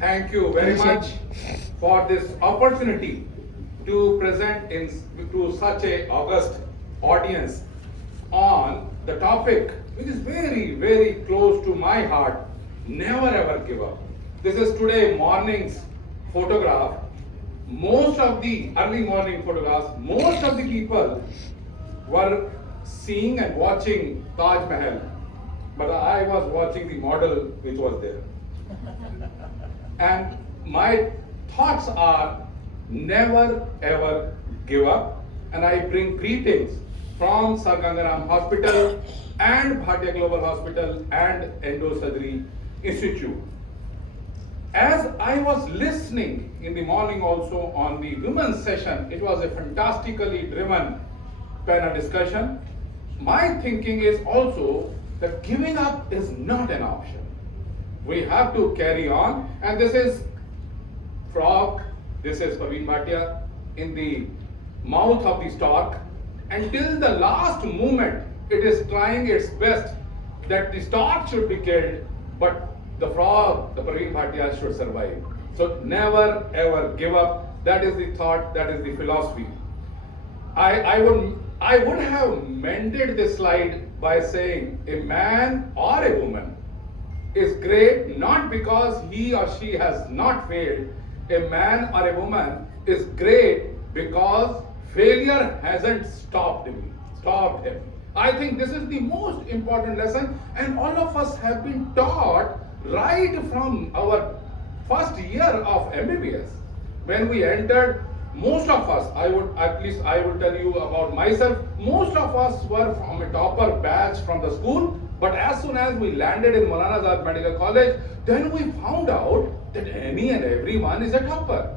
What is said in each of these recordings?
Thank you very much for this opportunity to present to such a august audience on the topic which is very, very close to my heart. Never ever give up. This is today morning's photograph. Most of the early morning photographs, most of the people were seeing and watching Taj Mahal, but I was watching the model which was there. And my thoughts are never ever give up. And I bring greetings from Sir Gangaram Hospital and Bhatia Global Hospital and Endosurgery Institute. As I was listening in the morning also on the women's session, it was a fantastically driven panel discussion. My thinking is also that giving up is not an option. We have to carry on, and this is frog, this is Parveen Bhatia in the mouth of the stork. Until the last moment, it is trying its best that the stork should be killed, but the frog, the Parveen Bhatia, should survive. So never ever give up. That is the thought, that is the philosophy. I would have mended this slide by saying a man or a woman is great not because he or she has not failed. A man or a woman is great because failure hasn't stopped him. I think this is the most important lesson, and all of us have been taught right from our first year of MBBS. When we entered, most of us, I would tell you about myself, most of us were from a topper batch from the school. But as soon as we landed in Maulana Azad Medical College, then we found out that any and everyone is a topper.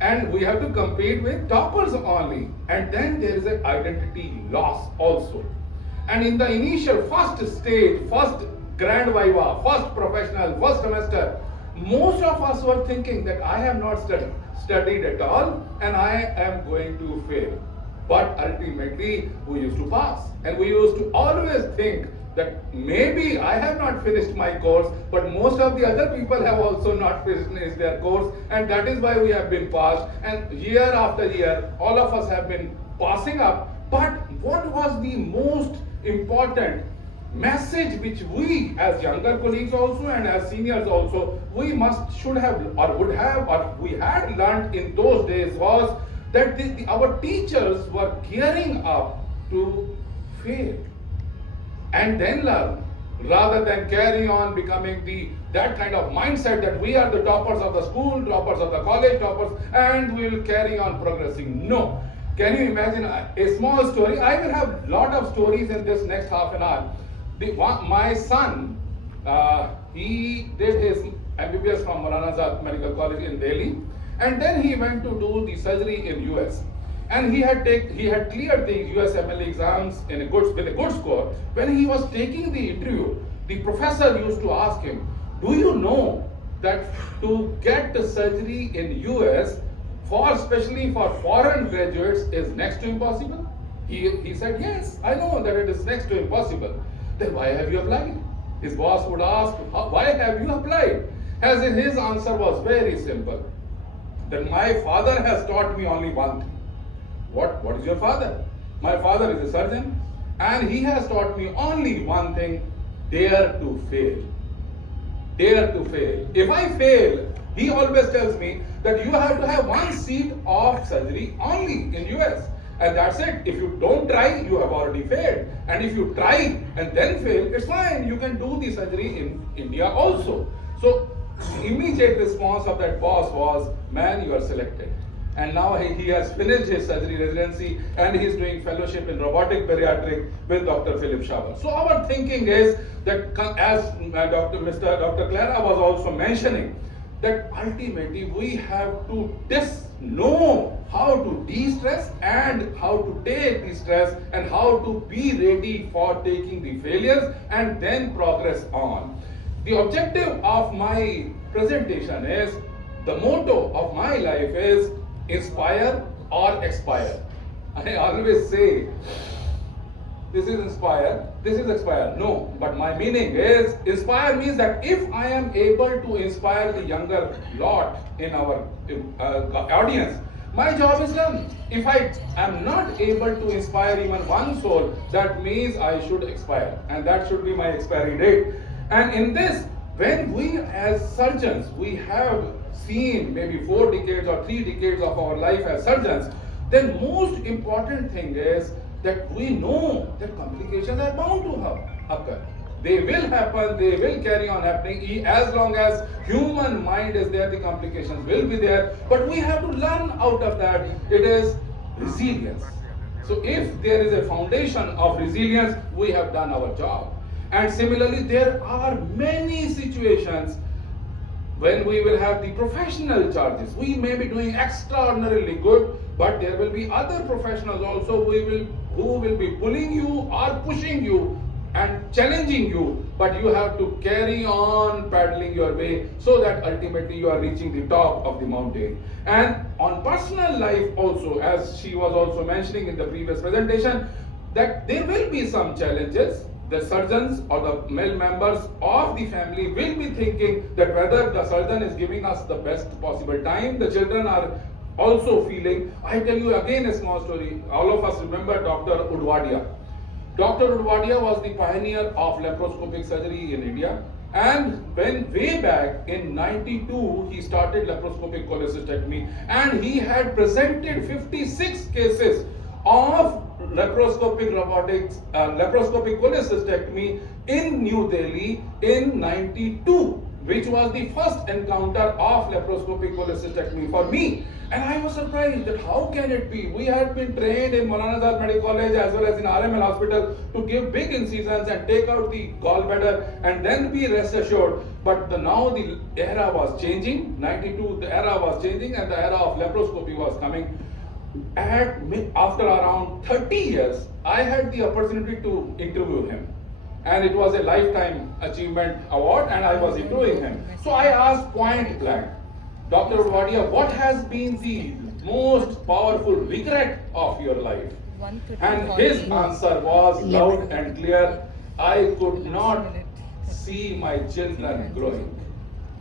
And we have to compete with toppers only. And then there is an identity loss also. And in the initial first stage, first grand viva, first professional, first semester, most of us were thinking that I have not studied at all and I am going to fail. But ultimately, we used to pass. And we used to always think that maybe I have not finished my course, but most of the other people have also not finished their course, and that is why we have been passed. And year after year, all of us have been passing up. But what was the most important message which we as younger colleagues also and as seniors also, we should have or would have or we had learned in those days was that our teachers were gearing up to fail and then learn, rather than carry on becoming that kind of mindset that we are the toppers of the school, toppers of the college, toppers, and we will carry on progressing. No. Can you imagine a small story? I will have a lot of stories in this next half an hour. My son, he did his MBBS from Maulana Azad Medical College in Delhi, and then he went to do the surgery in US. And he had cleared the USMLE exams with a good score. When he was taking the interview, the professor used to ask him, "Do you know that to get the surgery in US, especially for foreign graduates, is next to impossible?" He said, "Yes, I know that it is next to impossible." "Then why have you applied?" His boss would ask, "Why have you applied?" As in his answer was very simple, that my father has taught me only one thing. What is your father? My father is a surgeon, and he has taught me only one thing: dare to fail. Dare to fail. If I fail, he always tells me that you have to have one seat of surgery only in US. And that's it. If you don't try, you have already failed. And if you try and then fail, it's fine. You can do the surgery in India also. So immediate response of that boss was, "Man, you are selected." And now he has finished his surgery residency and he is doing fellowship in robotic bariatric with Dr. Philip Shaver. So our thinking is that, as Dr. Clara was also mentioning, that ultimately we have to know how to de-stress and how to take the stress and how to be ready for taking the failures and then progress on. The objective of my presentation is, the motto of my life is inspire or expire. I always say, this is inspire, this is expire. No, but my meaning is inspire means that if I am able to inspire the younger lot in our audience, my job is done. If I am not able to inspire even one soul, that means I should expire, and that should be my expiry date. And in this, when we as surgeons, we have seen maybe 4 decades or 3 decades of our life as surgeons, then most important thing is that we know that complications are bound to occur. They will happen, they will carry on happening. As long as human mind is there, the complications will be there. But we have to learn out of that. It is resilience. So if there is a foundation of resilience, we have done our job. And similarly, there are many situations when we will have the professional charges. We may be doing extraordinarily good, but there will be other professionals also who will be pulling you or pushing you and challenging you, but you have to carry on paddling your way so that ultimately you are reaching the top of the mountain. And on personal life also, as she was also mentioning in the previous presentation, that there will be some challenges. The surgeons or the male members of the family will be thinking that whether the surgeon is giving us the best possible time. The children are also feeling. I tell you again a small story. All of us remember Dr. Udwadia. Dr. Udwadia was the pioneer of laparoscopic surgery in India. And when way back in 92, he started laparoscopic cholecystectomy, and he had presented 56 cases of laparoscopic cholecystectomy in New Delhi in 92, which was the first encounter of laparoscopic cholecystectomy for me. And I was surprised that how can it be? We had been trained in Maulana Azad Medical College as well as in RML Hospital to give big incisions and take out the gallbladder and then be rest assured. But now the era was changing. 92, the era was changing, and the era of laparoscopy was coming. After around 30 years, I had the opportunity to interview him. And it was a lifetime achievement award, and I was interviewing him. So I asked point blank, Dr. Udwadia, what has been the most powerful regret of your life? And his answer was loud and clear, I could not see my children growing.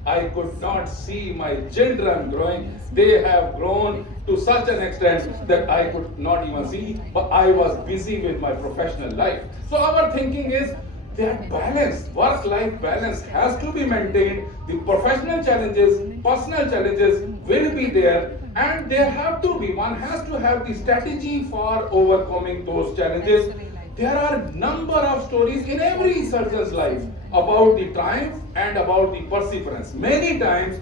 I could not see my children growing. They have grown to such an extent that I could not even see, but I was busy with my professional life. So our thinking is that balance, work-life balance has to be maintained. The professional challenges, personal challenges will be there, and there have to be, one has to have the strategy for overcoming those challenges. There are a number of stories in every surgeon's life about the triumph and about the perseverance. Many times,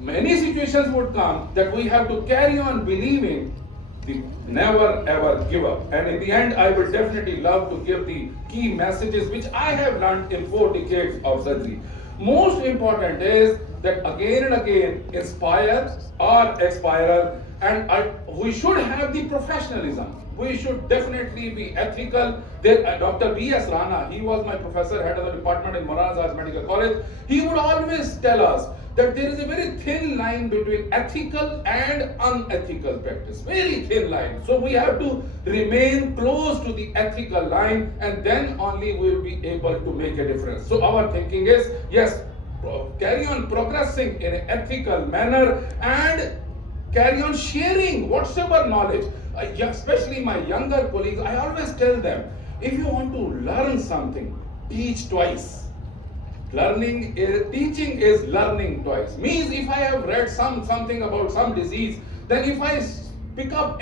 many situations would come that we have to carry on believing, the never ever give up. And in the end, I would definitely love to give the key messages which I have learned in 4 decades of surgery. Most important is that again and again, inspire or expire, and we should have the professionalism. We should definitely be ethical. Dr. B.S. Rana, he was my professor, head of the department in Maulana Azad Medical College. He would always tell us that there is a very thin line between ethical and unethical practice. Very thin line. So we have to remain close to the ethical line, and then only we will be able to make a difference. So our thinking is, yes, carry on progressing in an ethical manner and carry on sharing whatsoever knowledge. Especially my younger colleagues, I always tell them, if you want to learn something, teach twice. Teaching is learning twice. Means if I have read something about some disease, then if I pick up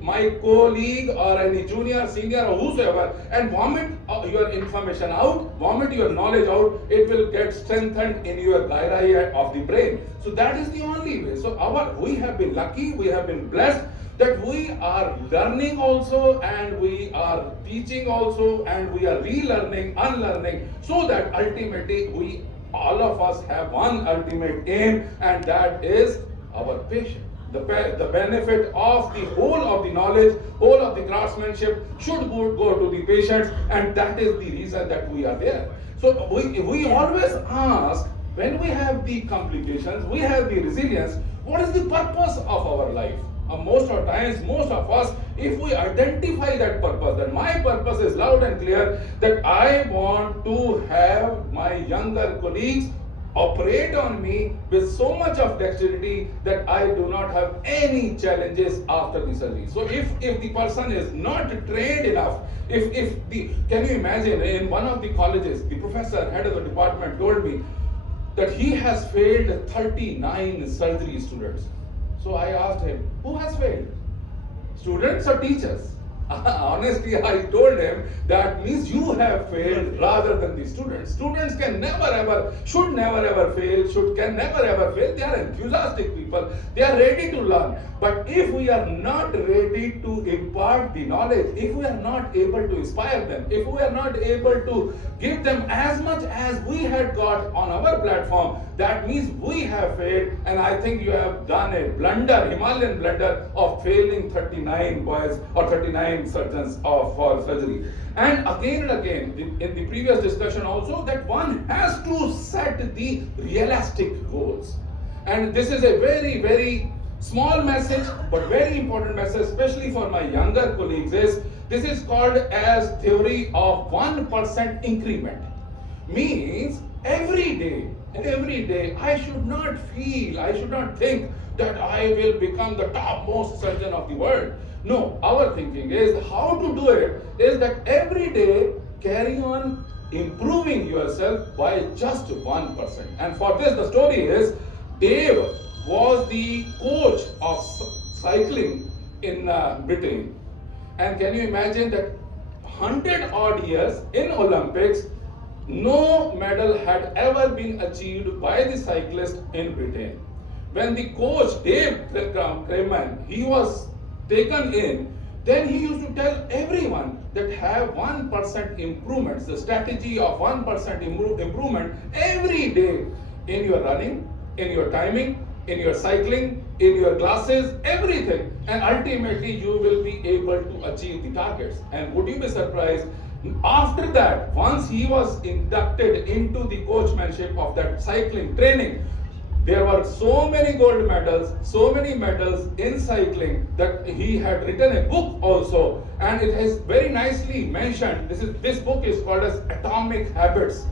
my colleague or any junior, senior or whosoever and vomit your information out, vomit your knowledge out, it will get strengthened in your gyri of the brain. So that is the only way. So we have been lucky, we have been blessed that we are learning also, and we are teaching also, and we are relearning, unlearning, so that ultimately all of us have one ultimate aim, and that is our patient. The benefit of the whole of the knowledge, whole of the craftsmanship should go to the patients, and that is the reason that we are there. So we always ask, when we have the complications, we have the resilience, what is the purpose of our life? Most of times, most of us, if we identify that purpose, that my purpose is loud and clear, that I want to have my younger colleagues operate on me with so much of dexterity that I do not have any challenges after the surgery. So if the person is not trained enough, can you imagine, in one of the colleges, the professor, head of the department, told me that he has failed 39 surgery students. So I asked him, who has failed? Students or teachers? Honestly, I told him that means you have failed rather than the students. Students can never ever, should never ever fail, can never ever fail. They are enthusiastic people. They are ready to learn. But if we are not ready to impart the knowledge, if we are not able to inspire them, if we are not able to give them as much as we had got on our platform, that means we have failed. And I think you have done a blunder, Himalayan blunder of failing 39 boys or 39 surgeons for surgery. And again, in the previous discussion also, that one has to set the realistic goals. And this is a very, very small message, but very important message, especially for my younger colleagues, is this is called as theory of 1% increment. Means every day, I should not think that I will become the topmost surgeon of the world. No, our thinking is how to do it is that every day carry on improving yourself by just 1%. And for this, the story is Dave was the coach of cycling in Britain. And can you imagine that 100 odd years in Olympics, no medal had ever been achieved by the cyclist in Britain. When the coach Dave Crayman, he was taken in, then he used to tell everyone that have 1% improvements, the strategy of 1% improvement every day in your running, in your timing, in your cycling, in your classes, everything. And ultimately you will be able to achieve the targets. And would you be surprised, after that, once he was inducted into the coachmanship of that cycling training, there were so many gold medals, so many medals in cycling that he had written a book also, and it has very nicely mentioned. This book is called as Atomic Habits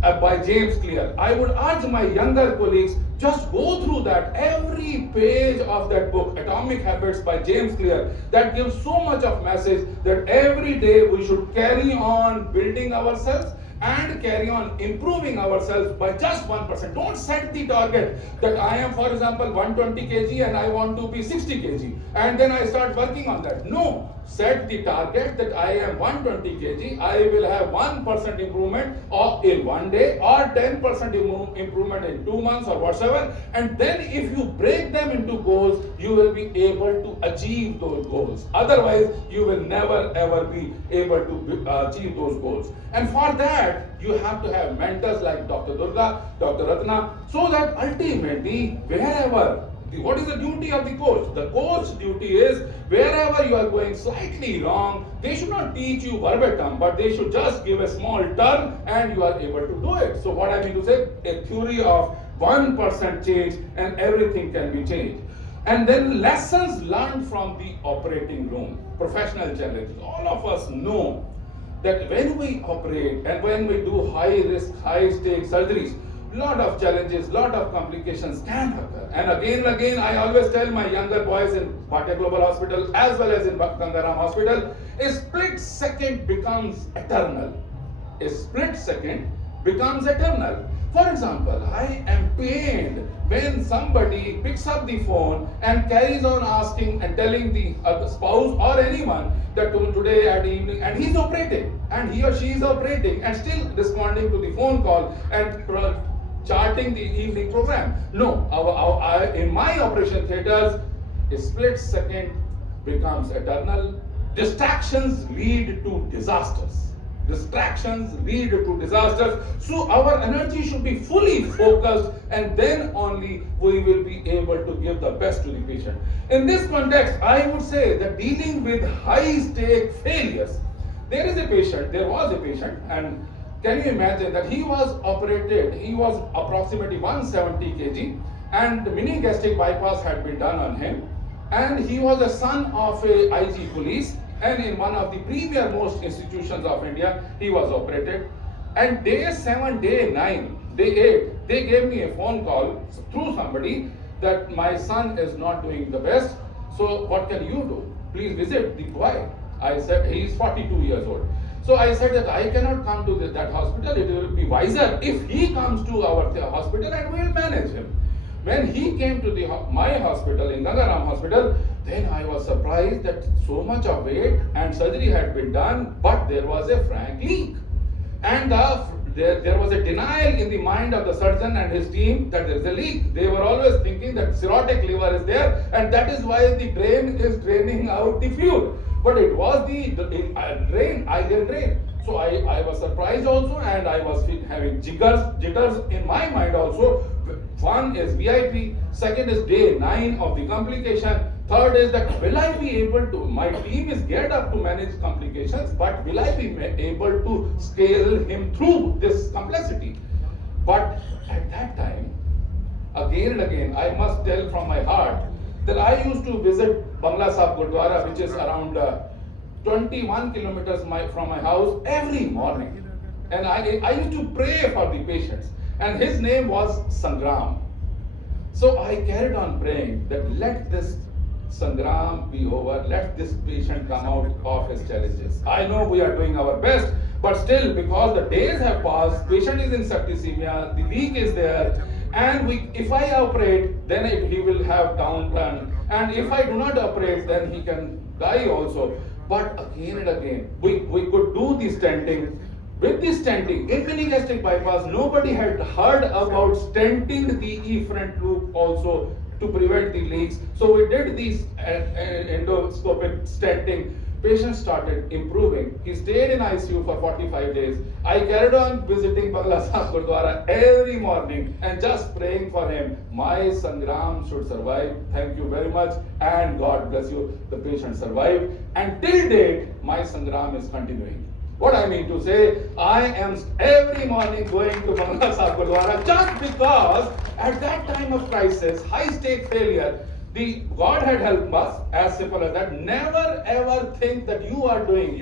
by James Clear. I would urge my younger colleagues, just go through that, every page of that book, Atomic Habits by James Clear. That gives so much of message that every day we should carry on building ourselves and carry on improving ourselves by just 1%. Don't set the target that I am, for example, 120 kg and I want to be 60 kg and then I start working on that. No, set the target that I am 120 kg, I will have 1% improvement or in one day or 10% improvement in 2 months or whatsoever. And then if you break them into goals, you will be able to achieve those goals. Otherwise, you will never ever be able to achieve those goals. And for that, you have to have mentors like Dr. Durga, Dr. Ratna, so that ultimately, wherever, what is the duty of the coach? The coach's duty is wherever you are going slightly wrong, they should not teach you verbatim, but they should just give a small turn and you are able to do it. So what I mean to say, a theory of 1% change and everything can be changed. And then lessons learned from the operating room, professional challenges. All of us know that when we operate and when we do high risk, high stake surgeries, lot of challenges, lot of complications can occur. And again, I always tell my younger boys in Bhatia Global Hospital as well as in Gangaram Hospital, a split second becomes eternal. A split second becomes eternal. For example, I am pained when somebody picks up the phone and carries on asking and telling the spouse or anyone that today at evening, and he's operating, and he or she is operating and still responding to the phone call and charting the evening program. No, in my operation theaters, a split second becomes eternal. Distractions lead to disasters. So our energy should be fully focused, and then only we will be able to give the best to the patient. In this context, I would say that dealing with high stake failures, there was a patient, and can you imagine that he was approximately 170 kg, and the mini gastric bypass had been done on him. And he was a son of a IG police, and in one of the premier most institutions of India, he was operated. And day 7, day 9, day 8, they gave me a phone call through somebody that my son is not doing the best. So what can you do? Please visit the boy. I said, he is 42 years old. So I said that I cannot come to that hospital. It will be wiser if he comes to our hospital and we will manage him. When he came to my hospital, in Gangaram hospital, then I was surprised that so much of weight and surgery had been done, but there was a frank leak. And there was a denial in the mind of the surgeon and his team that there is a leak. They were always thinking that cirrhotic liver is there, and that is why the drain is draining out the fluid. But it was the ideal drain. So I was surprised also, and I was having jitters in my mind also. One is VIP, second is day 9 of the complication, third is that will I be able to, my team is geared up to manage complications, but will I be able to scale him through this complexity? But at that time, again and again, I must tell from my heart that I used to visit Bangla Sahib Gurdwara, which is around 21 kilometers from my house every morning. And I used to pray for the patients. And his name was Sangram. So I carried on praying that let this Sangram be over, let this patient come out of his challenges. I know we are doing our best, but still, because the days have passed, patient is in septicemia, the leak is there, and if I operate, then he will have downturn, and if I do not operate, then he can die also. But again and again, we could do the stenting. With the stenting, in mini gastric bypass, nobody had heard about stenting the efferent loop also to prevent the leaks. So we did these endoscopic stenting. Patient started improving. He stayed in ICU for 45 days. I carried on visiting Bangla Sahib Gurdwara every morning and just praying for him. My Sangram should survive. Thank you very much, and God bless you. The patient survived, and till date, my Sangram is continuing. What I mean to say, I am every morning going to Bangla Sahib Gurdwara just because at that time of crisis, high stake failure, God had helped us, as simple as that. Never ever think that you are doing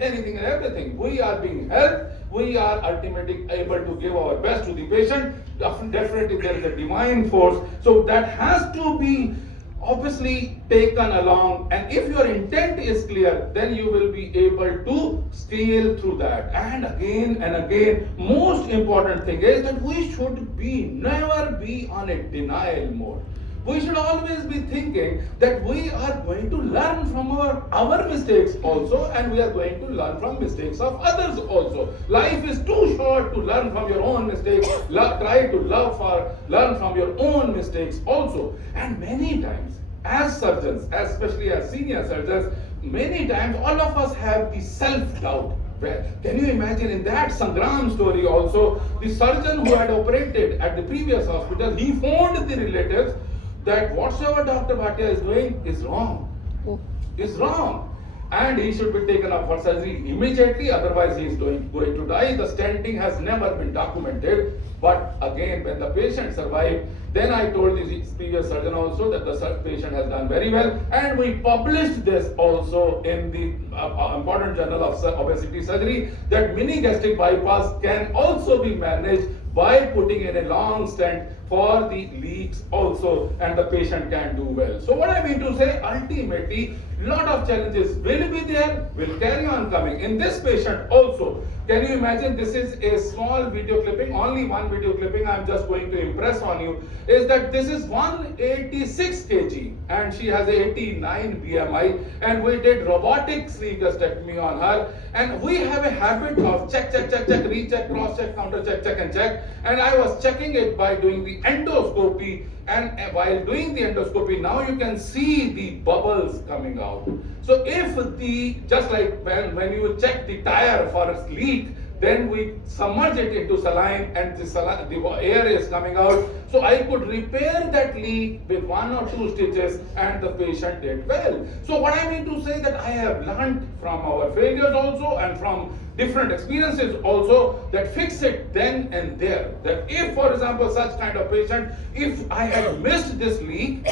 anything and everything. We are being helped. We are ultimately able to give our best to the patient. Definitely there is a divine force. So that has to be obviously taken along, and if your intent is clear, then you will be able to scale through that. And again, most important thing is that we should never be on a denial mode. We should always be thinking that we are going to learn from our mistakes also, and we are going to learn from mistakes of others also. Life is too short to learn from your own mistakes. Try to learn from your own mistakes also. And many times, as surgeons, especially as senior surgeons, many times all of us have the self-doubt. Can you imagine in that Sangram story also, the surgeon who had operated at the previous hospital, he phoned the relatives that whatsoever Dr. Bhatia is doing is wrong. Is wrong. And he should be taken up for surgery immediately, otherwise he is going to die. The stenting has never been documented. But again, when the patient survived, then I told the previous surgeon also that the patient has done very well. And we published this also in the important journal of obesity surgery, that mini gastric bypass can also be managed by putting in a long stent for the leaks also, and the patient can do well. So what I mean to say, ultimately, lot of challenges will be there, will carry on coming. In this patient also, can you imagine, this is a small video clipping, only one video clipping I'm just going to impress on you, is that this is 186 kg and she has 89 BMI, and we did robotic sleeve gastrectomy on her, and we have a habit of check, recheck, cross check, counter check and check, and I was checking it by doing the endoscopy, and while doing the endoscopy, now you can see the bubbles coming out. So if just like when you check the tire for a leak, then we submerge it into saline and the air is coming out. So I could repair that leak with 1 or 2 stitches and the patient did well. So what I mean to say, that I have learned from our failures also and from different experiences also, that fix it then and there. That if, for example, such kind of patient, if I had missed this leak,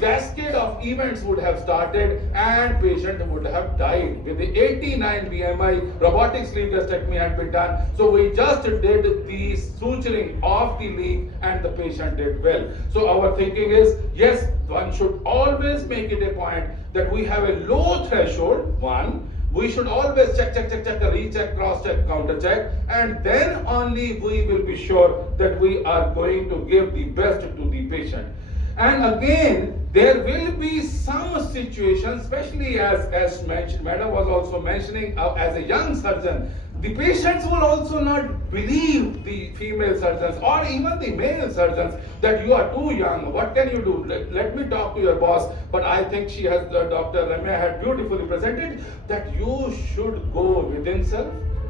cascade of events would have started and patient would have died. With the 89 BMI, robotic sleeve gastrectomy had been done. So we just did the suturing of the leak and the patient did well. So our thinking is, yes, one should always make it a point that we have a low threshold, one. We should always check, recheck, cross-check, counter-check, and then only we will be sure that we are going to give the best to the patient. And again, there will be some situations, especially as mentioned, Madam was also mentioning, as a young surgeon, the patients will also not believe the female surgeons or even the male surgeons that you are too young. What can you do? Let me talk to your boss. But I think she has, Dr. Ramya had beautifully presented that you should go within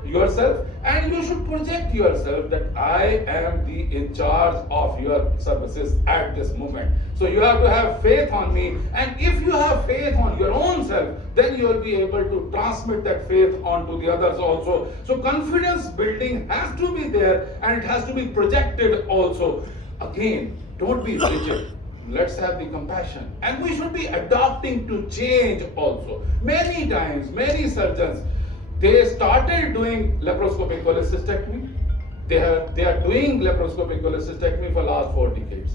yourself and you should project yourself that I am the in charge of your services at this moment. So you have to have faith on me, and if you have faith on your own self, then you will be able to transmit that faith on to the others also. So confidence building has to be there and it has to be projected also. Again, don't be rigid. Let's have the compassion, and we should be adapting to change also. Many times, many surgeons, they started doing laparoscopic cholecystectomy. They are doing laparoscopic cholecystectomy for last 4 decades.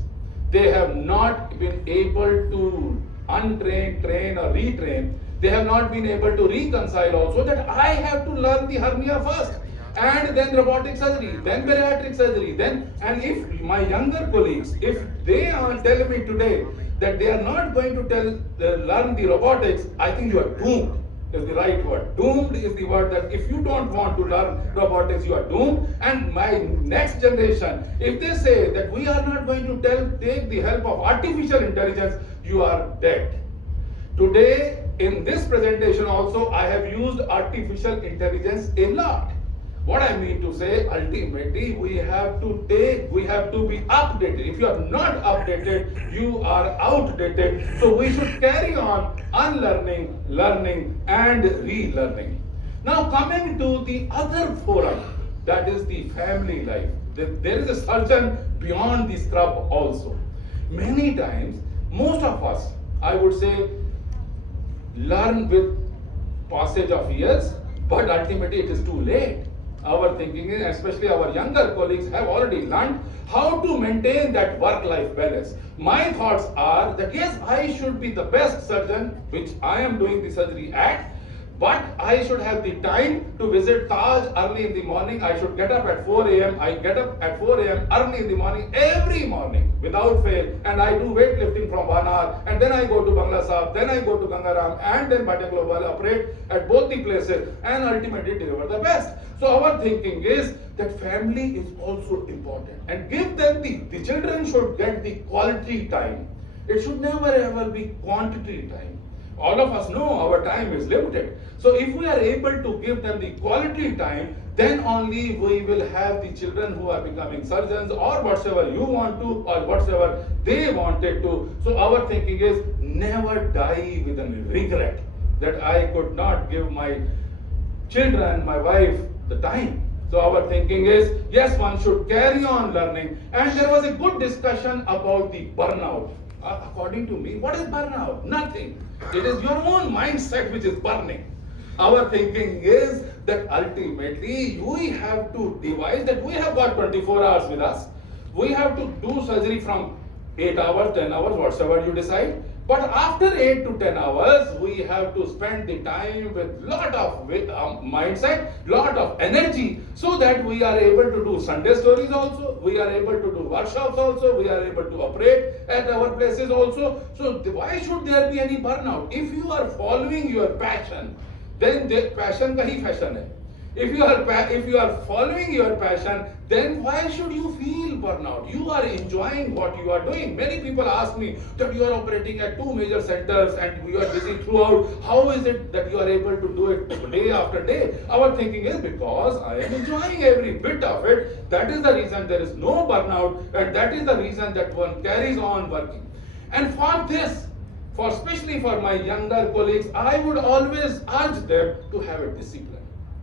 They have not been able to untrain, train or retrain. They have not been able to reconcile also that I have to learn the hernia first, and then robotic surgery, then bariatric surgery, and if my younger colleagues, if they are telling me today that they are not going to learn the robotics, I think you are doomed. Is the right word. Doomed is the word, that if you don't want to learn robotics, you are doomed. And my next generation, if they say that we are not going to take the help of artificial intelligence, you are dead. Today, in this presentation also, I have used artificial intelligence a lot. What I mean to say, ultimately, we have to be updated. If you are not updated, you are outdated. So we should carry on unlearning, learning, and relearning. Now coming to the other forum, that is the family life. There is a surgeon beyond the scrub also. Many times, most of us, I would say, learn with passage of years, but ultimately it is too late. Our thinking, especially our younger colleagues, have already learned how to maintain that work-life balance. My thoughts are that yes, I should be the best surgeon, which I am doing the surgery at, but I should have the time to visit Taj early in the morning. I should get up at 4 a.m. I get up at 4 a.m. early in the morning, every morning, without fail. And I do weightlifting from 1 hour. And then I go to Bangla Sahib, then I go to Gangaram, and then Bhatia Global, operate at both the places, and ultimately deliver the best. So our thinking is that family is also important. And give them the children should get the quality time. It should never ever be quantity time. All of us know our time is limited. So if we are able to give them the quality time, then only we will have the children who are becoming surgeons or whatsoever you want to or whatsoever they wanted to. So our thinking is never die with a regret that I could not give my children, my wife, the time. So our thinking is, yes, one should carry on learning. And there was a good discussion about the burnout. According to me, what is burnout? Nothing. It is your own mindset which is burning. Our thinking is that ultimately we have to devise that we have got 24 hours with us. We have to do surgery from 8 hours, 10 hours, whatsoever you decide. But after 8 to 10 hours, we have to spend the time with lot of mindset, lot of energy, so that we are able to do Sunday stories also, we are able to do workshops also, we are able to operate at our places also. So why should there be any burnout? If you are following your passion, then the passion ka hi fashion hai. If you are following your passion, then why should you feel burnout? You are enjoying what you are doing. Many people ask me that you are operating at 2 major centers and you are busy throughout. How is it that you are able to do it day after day? Our thinking is because I am enjoying every bit of it. That is the reason there is no burnout, and that is the reason that one carries on working. And for this, especially for my younger colleagues, I would always urge them to have a discipline.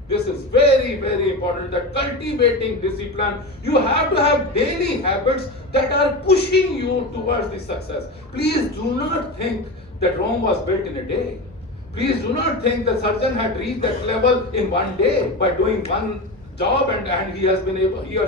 This is very, very important, that cultivating discipline. You have to have daily habits that are pushing you towards the success. Please do not think that Rome was built in a day. Please do not think the surgeon had reached that level in one day by doing one job and he or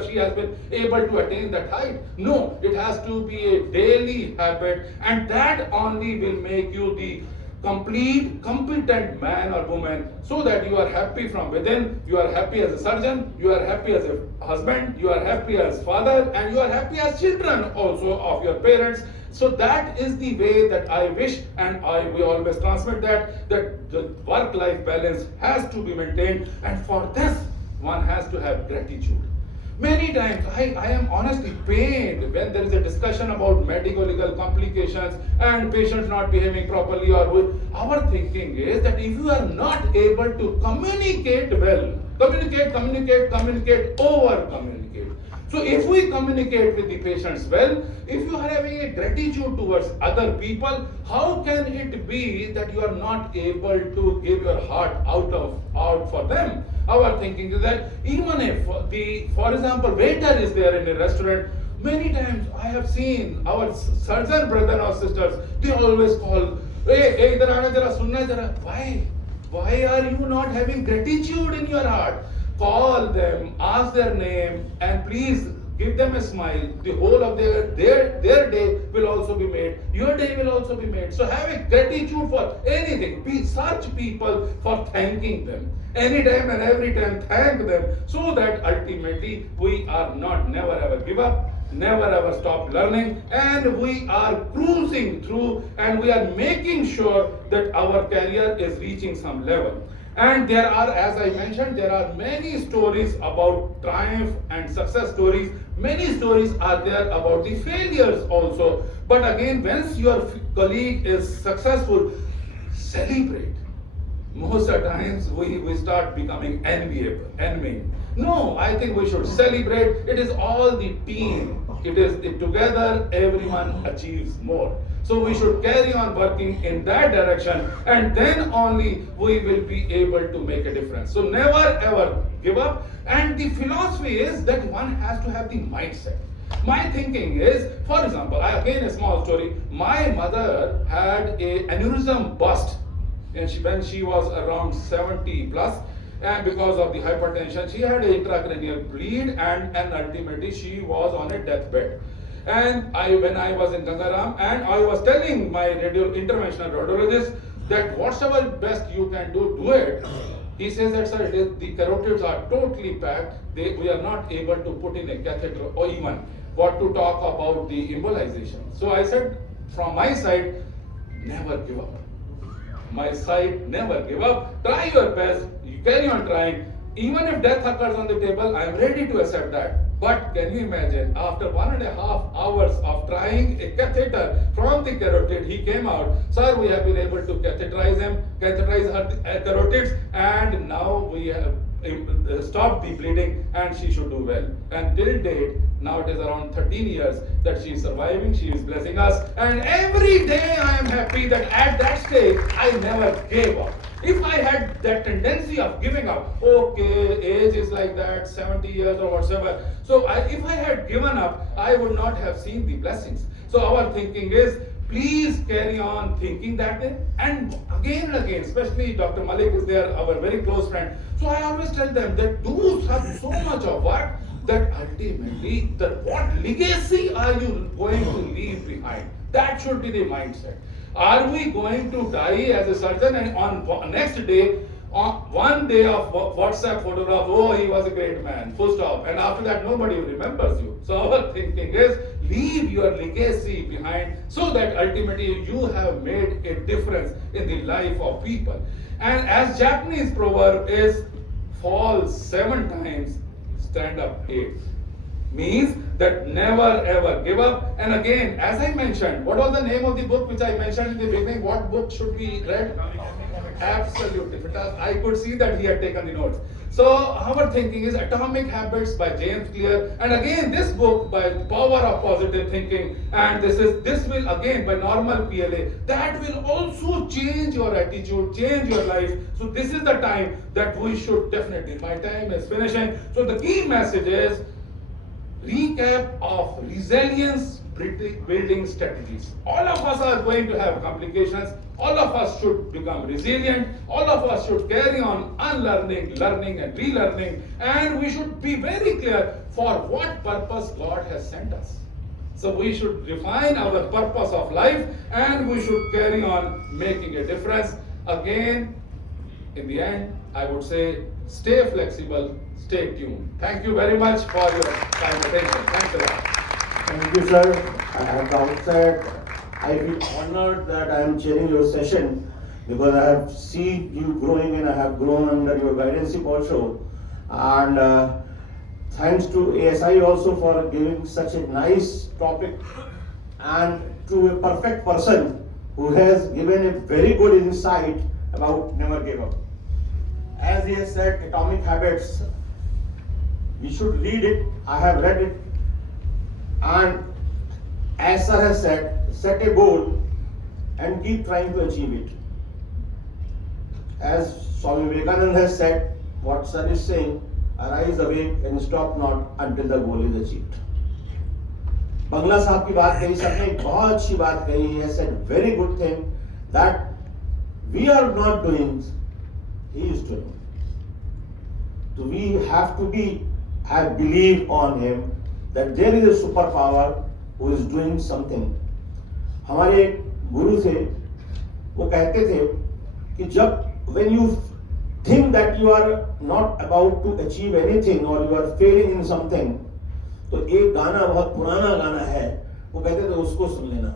she has been able to attain that height. No, it has to be a daily habit, and that only will make you the complete, competent man or woman, so that you are happy from within, you are happy as a surgeon, you are happy as a husband, you are happy as father, and you are happy as children also of your parents. So that is the way that I wish, and we always transmit that the work-life balance has to be maintained, and for this one has to have gratitude. Many times I am honestly pained when there is a discussion about medical legal complications and patients not behaving properly, or our thinking is that if you are not able to communicate well, communicate, over communicate. So if we communicate with the patients well, if you are having a gratitude towards other people, how can it be that you are not able to give your heart out for them? Our thinking is that even if for example, waiter is there in a restaurant, many times I have seen our surgeon brother or sisters, they always call, hey, idhar aana jara, sunna jara. Why are you not having gratitude in your heart? Call them, ask their name, and please give them a smile. The whole of their day will also be made. Your day will also be made. So have a gratitude for anything. Search people for thanking them. Anytime and every time thank them, so that ultimately we are never ever give up, never ever stop learning, and we are cruising through, and we are making sure that our career is reaching some level. And there are, as I mentioned, there are many stories about triumph and success stories. Many stories are there about the failures also. But again, once your colleague is successful, celebrate. Most of the times we start becoming envy. No, I think we should celebrate. It is all the team. It is together everyone achieves more. So we should carry on working in that direction, and then only we will be able to make a difference. So never ever give up. And the philosophy is that one has to have the mindset. My thinking is, for example, again a small story. My mother had a aneurysm bust, and when she was around 70 plus, and because of the hypertension, she had an intracranial bleed, and ultimately she was on a deathbed. And when I was in Gangaram, and I was telling my interventional radiologist that whatever best you can do it. He says that, sir, the carotids are totally packed. We are not able to put in a catheter, or even what to talk about the embolization. So I said, from my side, never give up. My side, never give up. Try your best. You carry on trying. Even if death occurs on the table, I am ready to accept that. But can you imagine, after 1.5 hours of trying a catheter from the carotid, he came out, sir, we have been able to catheterize her carotids, and now we have stopped the bleeding, and she should do well. And till date, now it is around 13 years that she is surviving, she is blessing us, and every day I am happy that at that stage, I never gave up. If I had that tendency of giving up, okay, age is like that, 70 years or whatever. So if I had given up, I would not have seen the blessings. So our thinking is, please carry on thinking that way. And again, especially Dr. Malik is there, our very close friend. So I always tell them that do so much of what, that ultimately, what legacy are you going to leave behind? That should be the mindset. Are we going to die as a surgeon, and on next day, on one day of WhatsApp photograph, oh, he was a great man, full stop, and after that nobody remembers you. So our thinking is, leave your legacy behind, so that ultimately you have made a difference in the life of people. And as Japanese proverb is, fall 7 times, stand up 8. Means that never ever give up. And again, as I mentioned, what was the name of the book which I mentioned in the beginning? What book should we read? Absolutely. I could see that he had taken the notes. So our thinking is Atomic Habits by James Clear, and again this book by Power of Positive Thinking, and this will again by Normal PLA, that will also change your attitude, change your life. So this is the time that we should definitely, my time is finishing. So the key message is recap of resilience building strategies. All of us are going to have complications. All of us should become resilient. All of us should carry on unlearning, learning, and relearning. And we should be very clear for what purpose God has sent us. So we should refine our purpose of life and we should carry on making a difference. Again, in the end, I would say stay flexible, stay tuned. Thank you very much for your kind attention. Thanks a lot. Thank you, sir. At the outset, I feel honored that I am chairing your session because I have seen you growing and I have grown under your guidance also. And thanks to ASI also for giving such a nice topic and to a perfect person who has given a very good insight about never give up. As he has said, Atomic Habits, we should read it. I have read it. And as sir has said, set a goal and keep trying to achieve it. As Swami Vivekananda has said, what sir is saying, arise awake and stop not until the goal is achieved. Bangla साहब की बात कही, sir ने बहुत अच्छी बात कही. He has said very good thing that we are not doing, he is doing. So we have to have belief on him that there is a superpower who is doing something. हमारे एक गुरु थे, वो कहते थे कि जब when you think that you are not about to achieve anything or you are failing in something, तो एक गाना बहुत पुराना गाना है, वो कहते थे उसको सुन लेना.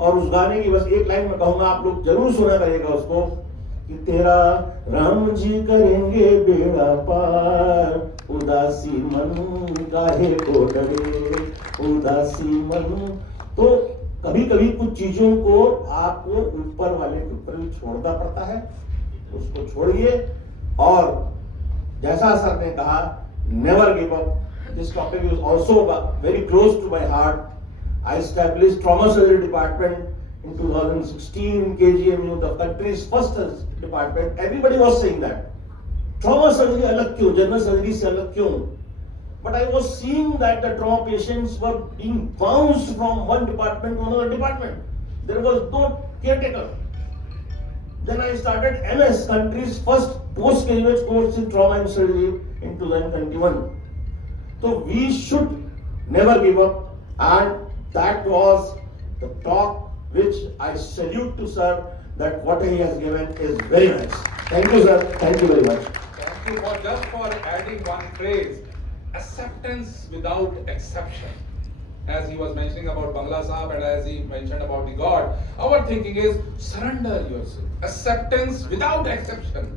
और उस गाने की बस एक लाइन में कहूँगा, आप लोग जरूर सुना करिएगा उसको, कि तेरा राम जी करेंगे बेड़ा पार, उदासी मन काहे को डरे, उदासी मन. तो कभी कभी कुछ चीजों को आपको ऊपर वाले के ऊपर छोड़ना पड़ता है, उसको छोड़िए. और जैसा सर ने कहा, never give up. This topic is also very close to my heart. I established trauma surgery department in 2016 in KGMU, the country's first department. Everybody was saying that trauma surgery alag kyun, general surgery se alag kyun. But I was seeing that the trauma patients were being bounced from one department to another department. There was no caretaker. Then I started MS, country's first postgraduate course in trauma and surgery in 2021. So we should never give up, and that was the talk which I salute to sir, that what he has given is very nice. Thank you, sir. Thank you very much. Thank you for just for adding one phrase, acceptance without exception. As he was mentioning about Bangla Sahib and as he mentioned about the God, our thinking is surrender yourself. Acceptance without exception.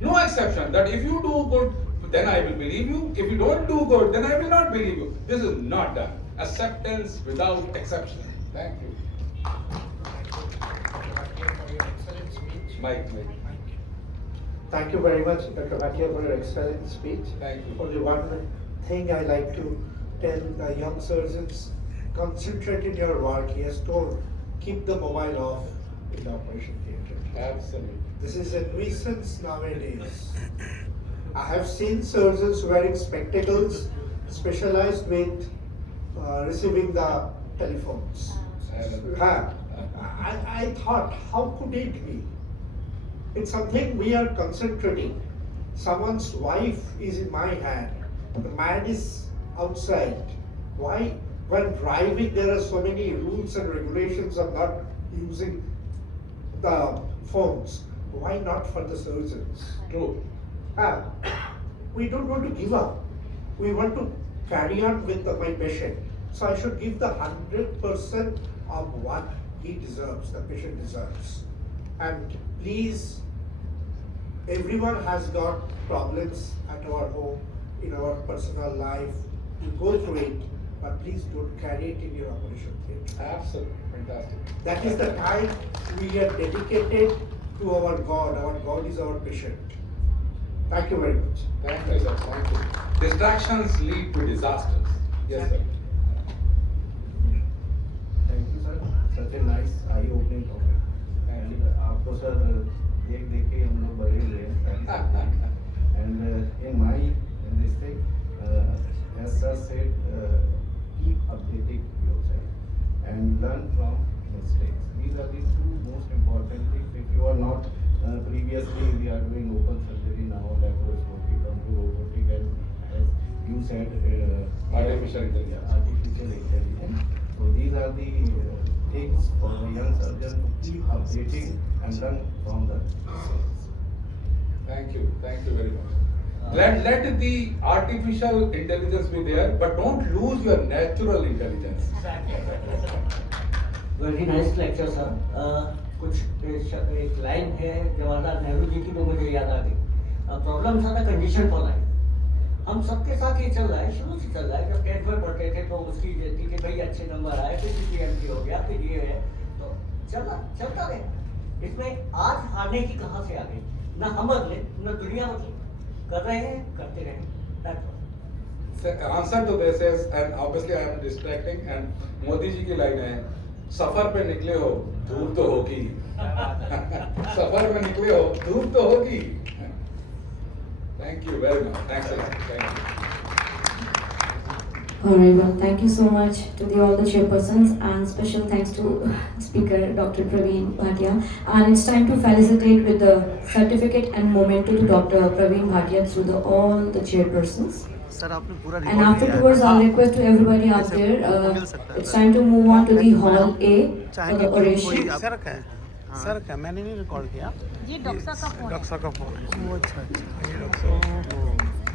No exception that if you do good, then I will believe you. If you don't do good, then I will not believe you. This is not done. Acceptance without exception. Thank you. Mike. Thank you very much, Dr. Bhatia, for your excellent speech. Thank you. Only one thing I like to tell the young surgeons, concentrate in your work. He has told, keep the mobile off in the operation theatre. Absolutely. This is a nuisance nowadays. I have seen surgeons wearing spectacles, specialized with receiving the telephones. I thought, how could it be? It's something we are concentrating. Someone's wife is in my hand. The man is outside. Why? When driving, there are so many rules and regulations of not using the phones. Why not for the surgeons? True. We don't want to give up. We want to carry on with my patient. So I should give the 100% of what he deserves, the patient deserves. And please, everyone has got problems at our home, in our personal life. You go through it, but please don't carry it in your operation theatre. Absolutely. Fantastic. That is the time we are dedicated to our God. Our God is our patient. Thank you very much. Thank you, sir. Thank you. Distractions lead to disasters. Yes, sir. Thank you sir, such a nice eye opening topic and आपको sir देख देख के हम लोग बड़े हुए हैं and in my this thing as sir said keep updating yourself and learn from mistakes. These are the two most important things. If you are not previously we are doing open surgery now, laparoscopic, come to robotic, and as you said, Artificial intelligence. Artificial intelligence. So these are the things for the young surgeon to keep updating and learn from the mistakes. Thank you. Thank you very much. Let the artificial intelligence be there, but don't lose your natural intelligence. Very nice lecture sir. कुछ एक line है जवाहरलाल नेहरू जी की, तो मुझे याद आ गई। Problem था the condition for life. हम सबके साथ ये चल रहा है, शुरू से चल रहा है। जब 10th में पढ़ते थे तो उसकी ये थी कि भाई अच्छे नंबर आए, फिर CMT हो गया, फिर ये है, तो चलता रहे। इसमें आज हारने की कहाँ से आ गई? ना हम बदले, ना दुनिया बदले, कर रहे हैं, करते रहे। Answer to this is, and obviously I am distracting, and Modi ji की लाइन है, सफर पे निकले हो धूप तो होगी। सफर में निकले हो धूप तो होगी। Thank you very much. Thanks a lot. Thank you. All right, well, thank you so much to all the chairpersons, and special thanks to Speaker Dr.Parveen Bhatia. And it's time to felicitate with the certificate and memento to Dr.Parveen Bhatia through all the chairpersons. Sir आपने पूरा And record किया है। afterwards, I'll request to everybody out ऐसे there, मिल सकता है it's sir. time to move on to the Hall A for चाहेंगे the तो कोई oration. आप- सर का है, सर का मैंने नहीं रिकॉर्ड किया। ये डॉक्टर का फोन है। डॉक्टर का फोन है। वो अच्छा अच्छा। ये डॉक्टर